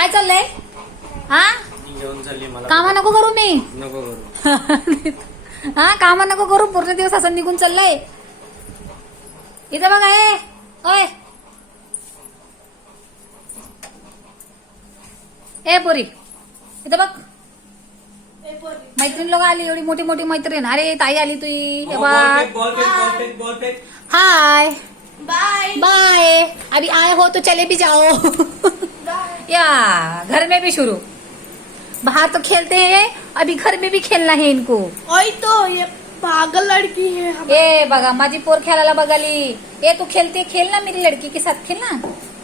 काय चाललंय? हा घेऊन चालली मला. कामा नको करू मी. नको करू. हा कामा नको करू. पूर्ण दिवस असं निघून चाललंय. इथं बघा हे. ओय ए पोरी इथं बघ. मैत्रीण लोक आली. एवढी मोठी मोठी मैत्रीण. अरे ताई आली तुझी. हे बघ. Hi bye bye. अभी आए हो तो चले भी जाओ. या घर में भी शुरू. बाहर तो खेलते हैं, अभी घर में भी खेलना है इनको. ओए तो ये पागल लड़की है ए बघा माझी पोर खेळायला बघाली. ए तू खेलते खेल ना मेरी लड़की के साथ खेलना.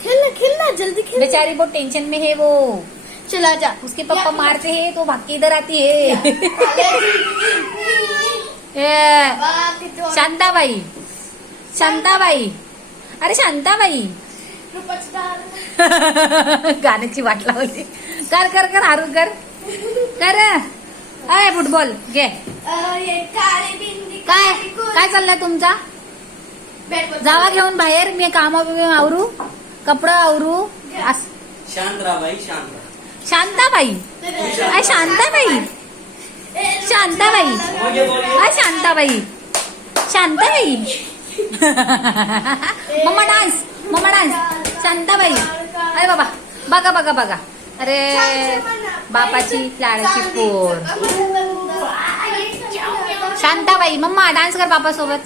खेलना खेलना जल्दी खेल. बेचारी बहुत टेंशन में है वो. चला जा. उसके पापा मारते हैं तो भाग के इधर आती है. ए शांताबाई शांताबाई. अरे शांताबाई. गाण्याची वाट लावली. कर कर कर हारू कर कर. अय फुटबॉल घे. ये काळी बिंदी काय काय चाललंय तुमचा? जावा घेऊन बाहेर. मी काम आवरू कपडा आवरू. शांत राहा बाई, शांत राहा. शांताबाई अय शांताबाई शांताबाई अय Shantabai Shantabai. Mamma dance mamma dance. Shantabai. अरे बाबा बघा बघा बघा. अरे बापाची लाडाची पोर शांताबाई. मम्मा डान्स कर बापा सोबत.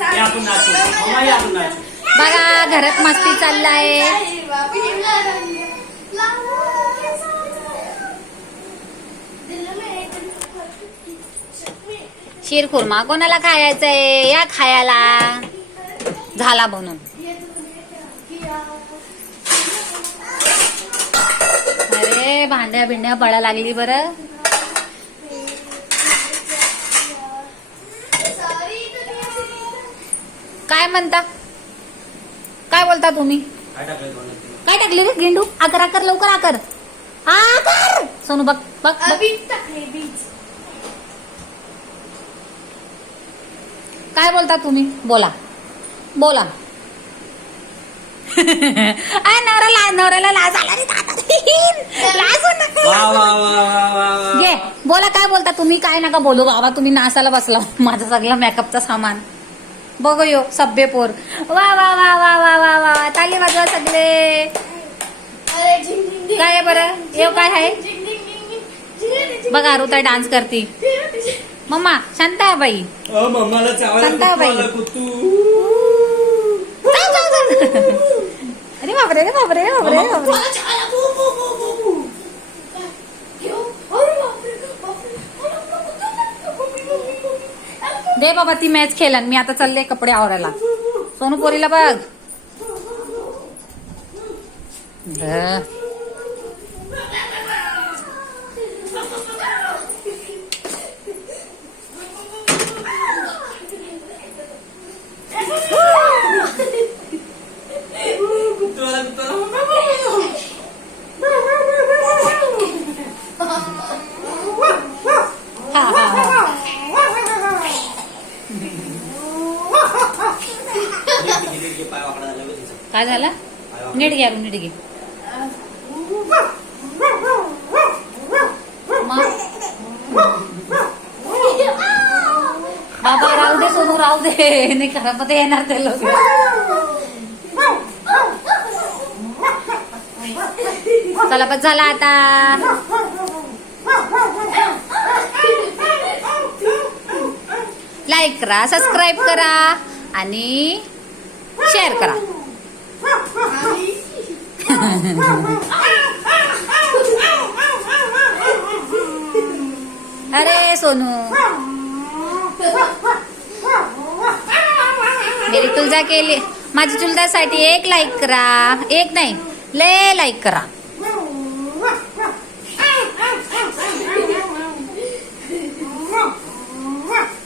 या आपण नाचू. मम्मा या आपण नाचू. बघा घरात मस्ती चाललाय. शिरखुर्मा कोणाला खायचंय? या खायला. झाला बनून. अरे भांड्या बिंड्या पडा लागली बरं. काय म्हणता? काय बोलता तुम्ही? काय टाकलंय तोंडात? काय टाकले रे गेंडू? आकर आकर लवकर आकर. आकर. सोनू बघ बघ बघ. बीज टाकले बीज. काय बोलता तुम्ही? बोला बोला. नवऱ्याला लाज आला रे दादा. लाज नका. वा वा वा वा वा वा. घे बोला काय बोलता तुम्ही? काय नका बोलू बाबा. तुम्ही नाचायला बसला. माझा सगळा मेकअपचा सामान बघ यो सभ्य पोर. वा वा वा वा वा वा वा. ताली वाजवा सगळे. अरे झिंग झिंग झिंग. काय आहे बरं? येव काय आहे? झिंग झिंग झिंग झिंग. बघा ऋता डान्स करती. मम्मा शांताबाई मम्माला चावला शांताबाई. कुत्तू. जाऊ, जाऊ, जाऊ. अरे बापरे रे बापरे रे बापरे रे बापरे. मला चाला. बू बू बू बू बू. क्यों? अरे बापरे बापरे. दे बाबा ती मॅच खेळन. मी आता चालले कपडे आवरायला. सोनू पोरीला बघ. हा हा हा. पाय वाकडा झाला बघ तिचा. काय झालं? नीट घ्या नीट घे. बाबा राहू दे सोनू राहू दे. नाही घरामध्ये येणार ते लोक. चला बस झाला आता. लाईक करा सबस्क्राईब करा आणि शेअर करा. अरे सोनू मेरी तुलजा केली. माझी तुलजासाठी एक लाईक करा. एक नाही ले लाईक करा.